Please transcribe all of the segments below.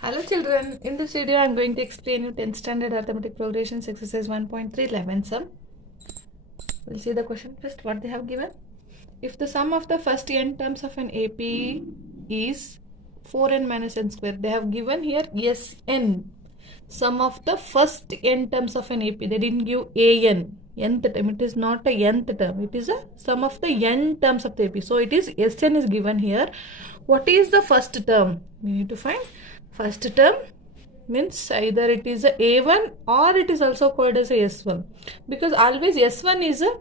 Hello children, in this video I am going to explain you 10th standard arithmetic progressions exercise 1.3 sum. We'll see the question first, what they have given. If the sum of the first n terms of an AP is 4n minus n square, they have given here Sn, sum of the first n terms of an AP. They didn't give an, nth term. It is not a nth term. It is a sum of the n terms of the AP. So it is Sn is given here. What is the first term? We need to find. First term means either it is a A1 or it is also called as a S1, because always S1 is a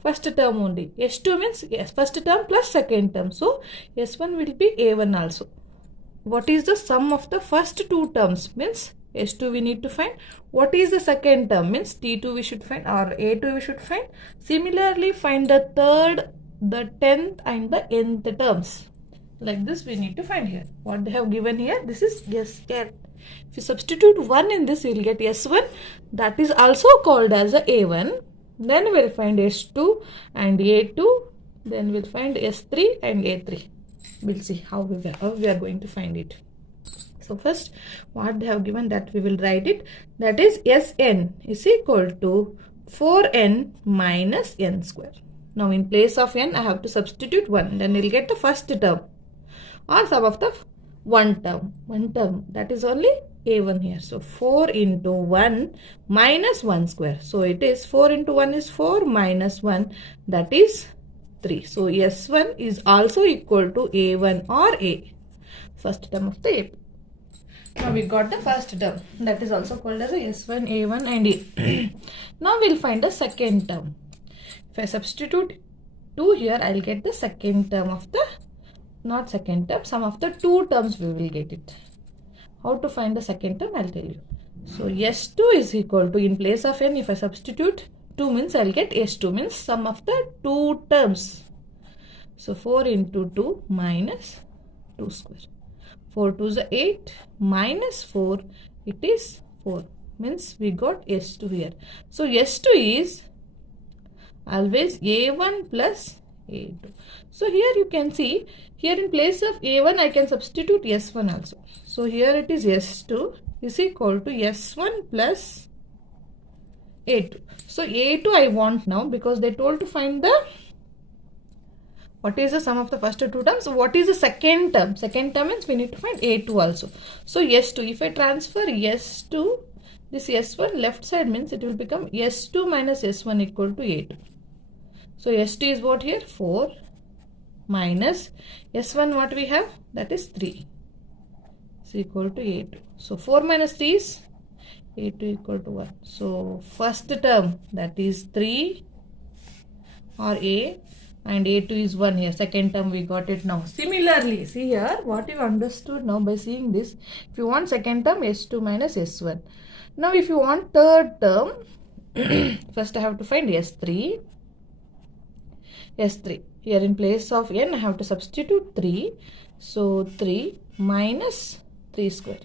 first term only. S2 means yes, first term plus second term. So S1 will be A1 also. What is the sum of the first two terms? Means S2 we need to find. What is the second term? Means T2 we should find, or A2 we should find. Similarly, find the third, the 10th and the nth terms. Like this we need to find here. What they have given here, this is Sn. If you substitute 1 in this, you will get S1. That is also called as a A1. Then we'll find S2 and A2. Then we'll find S3 and A3. We'll see how we are going to find it. So first, what they have given, that we will write it. That is Sn is equal to 4n minus n square. Now in place of n, I have to substitute 1. Then we'll get the first term, or sum of the one term, that is only A1 here. So 4 into 1 minus 1 square. So it is 4 into 1 is 4 minus 1, that is 3. So S1 is also equal to A1 or A, first term of the AP. Now we got the first term, that is also called as a S1, A1 and A. Now we'll find the second term. If I substitute 2 here, I'll get the second term of the, not second term, sum of the two terms we will get it. How to find the second term, I'll tell you. So S2 is equal to, in place of n, if I substitute 2 means I'll get S2 means sum of the two terms. So 4 into 2 minus 2 square. 4 2 is 8 minus 4, it is 4, means we got S2 here. So S2 is always A1 plus A2. So here you can see, here in place of A1 I can substitute S1 also. So here it is S2 is equal to S1 plus A2. So A2 I want now, because they told to find the, what is the sum of the first two terms. So what is the second term? Second term means we need to find A2 also. So S2, if I transfer S2, this S1 left side means it will become S2 minus S1 equal to A2. So S2 is what here? 4 minus S1, what we have? That is 3 is equal to A2. So 4 minus 3 is A2 equal to 1. So first term, that is 3 or A, and A2 is 1 here. Second term we got it now. Similarly, see here what you understood now by seeing this. If you want second term, S2 minus S1. Now if you want third term, first I have to find S3. S3. Here in place of n, I have to substitute 3. So 3 minus 3 square.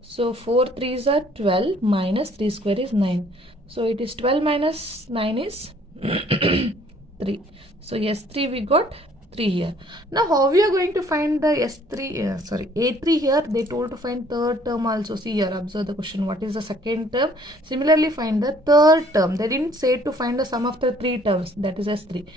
So 4 3s are 12 minus 3 square is 9. So it is 12 minus 9 is 3. So S3 we got 3 here. Now how we are going to find the A3 here? They told to find third term also. See here, observe the question. What is the second term? Similarly find the third term. They didn't say to find the sum of the three terms, that is S3.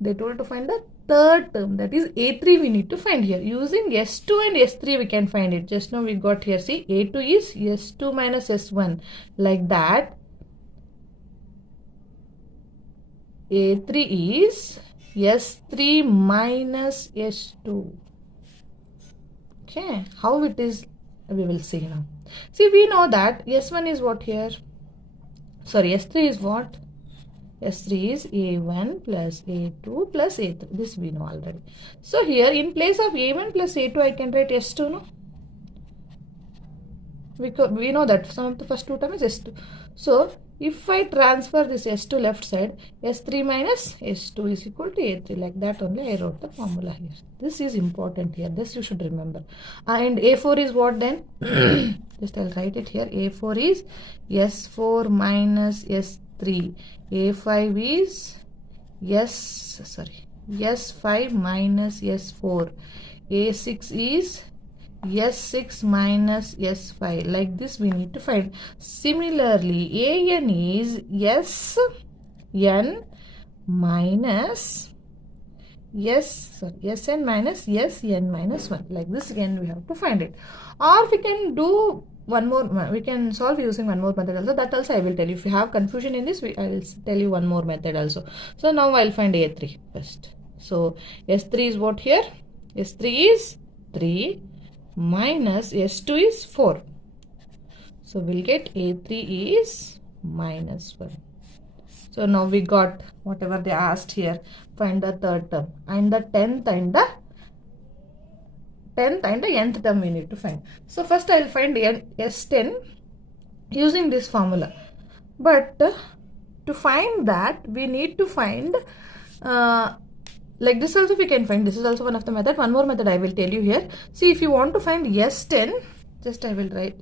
They told to find the third term, that is A3 we need to find here. Using S2 and S3 we can find it. Just now we got here, see, A2 is S2 minus S1. Like that, A3 is S3 minus S2. Okay, how it is, we will see now. See, we know that S1 is what here? Sorry, S3 is what? S3 is A1 plus A2 plus A3. This we know already. So here in place of A1 plus A2 I can write S2, no? We know that sum of the first two terms is S2. So if I transfer this S2 left side, S3 minus S2 is equal to A3. Like that only I wrote the formula here. This is important here. This you should remember. And A4 is what then? Just I'll write it here. A4 is S4 minus S3. A5 is S5 minus S4. A6 is S6 minus S5. Like this we need to find. Similarly, AN is SN minus Sn minus Sn minus 1. Like this again we have to find it. Or we can do one more, we can solve using one more method also. That also I will tell you. If you have confusion in this, I will tell you one more method also. So now I'll find A3 first. So S3 is what here? S3 is 3 minus S2 is 4. So we'll get A3 is minus 1. So now we got whatever they asked here. Find the third term and the 10th and the nth term we need to find. So first I will find S10 using this formula. But to find that we need to find like this also we can find. This is also one of the method. One more method I will tell you here. See, if you want to find S10, just I will write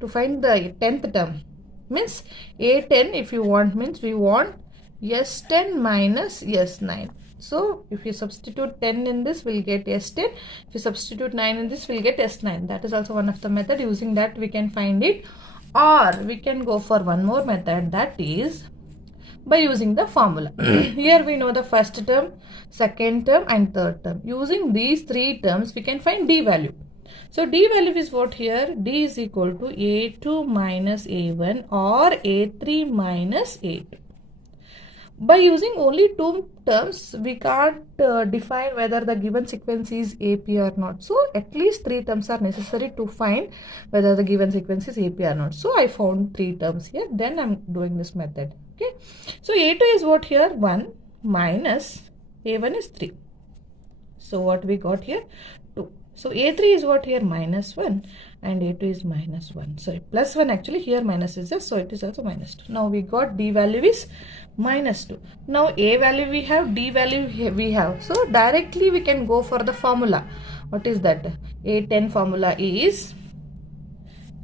to find the 10th term means A10, if you want, means we want S10 minus S9. So if you substitute 10 in this, we'll get S10. If you substitute 9 in this, we'll get S9. That is also one of the method. Using that we can find it. Or we can go for one more method, that is by using the formula. Here we know the first term, second term and third term. Using these three terms we can find D value. So D value is what here? D is equal to A2 minus A1 or A3 minus A2. By using only two terms, we can't define whether the given sequence is AP or not. So at least three terms are necessary to find whether the given sequence is AP or not. So I found three terms here. Then I'm doing this method. Okay. So A2 is what here? 1 minus A1 is 3. So what we got here? 2. So A3 is what here? Minus 1 and A2 is minus 1. Sorry, plus 1 actually, here minus is there. So it is also minus 2. Now we got D value is minus 2. Now A value we have, D value we have. So directly we can go for the formula. What is that? A10 formula is,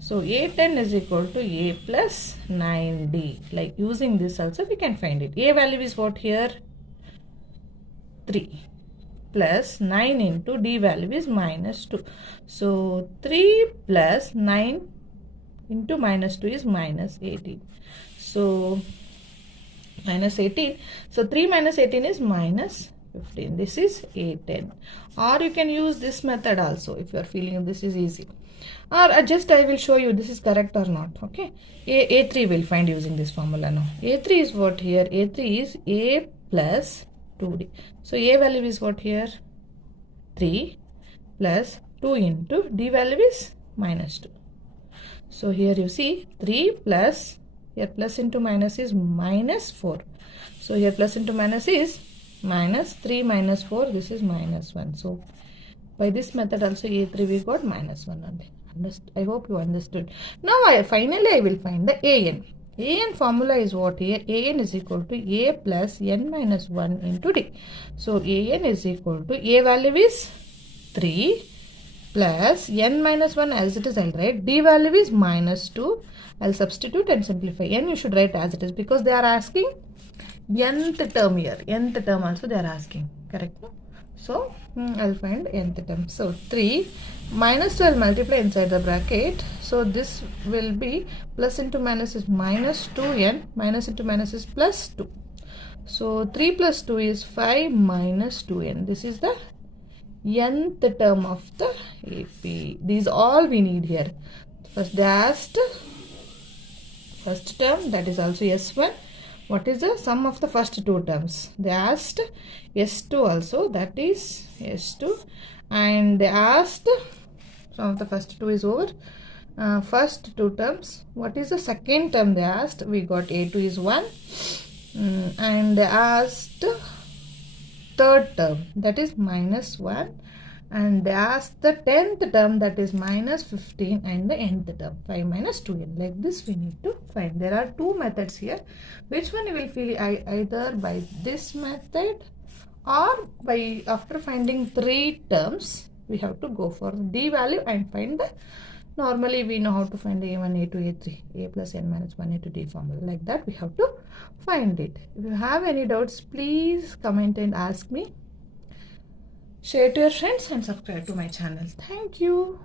so A10 is equal to A plus 9D. Like using this also we can find it. A value is what here? 3. Plus 9 into D value is minus 2. So 3 plus 9 into minus 2 is minus 18. So minus 18. So 3 minus 18 is minus 15. This is A10. Or you can use this method also if you are feeling this is easy. Or just I will show you this is correct or not. Okay. A3 will find using this formula now. A3 is what here? A3 is A plus 2D. So A value is what here? 3 plus 2 into D value is minus 2. So here you see 3 plus, here plus into minus is minus 4. So here plus into minus is minus 3 minus 4. This is minus 1. So by this method also A3 we got minus 1 only. I hope you understood. Now finally I will find the AN. AN formula is what here? AN is equal to A plus N minus 1 into D. So AN is equal to A value is 3 plus N minus 1 as it is I'll write. D value is minus 2. I'll substitute and simplify. N you should write as it is because they are asking nth term here. Nth term also they are asking. Correct? No? So I'll find nth term. So 3 minus 2 I'll multiply inside the bracket. So this will be plus into minus is minus 2n. Minus into minus is plus 2. So 3 plus 2 is 5 minus 2n. This is the nth term of the AP. These all we need here. First they asked first term, that is also S1. What is the sum of the first two terms? They asked S2 also, that is S2. And they asked, sum of the first two is over. First two terms. What is the second term they asked? We got A2 is 1. And they asked third term, that is minus 1. And they asked the 10th term, that is minus 15, and the nth term 5 minus 2n. Like this we need to find. There are two methods here. Which one you will feel? Either by this method or by after finding three terms we have to go for D value and find the, normally we know how to find A1, A2, A3, A plus N minus 1 into D formula. Like that we have to find it. If you have any doubts, please comment and ask me. share to your friends and subscribe to my channel. Thank you.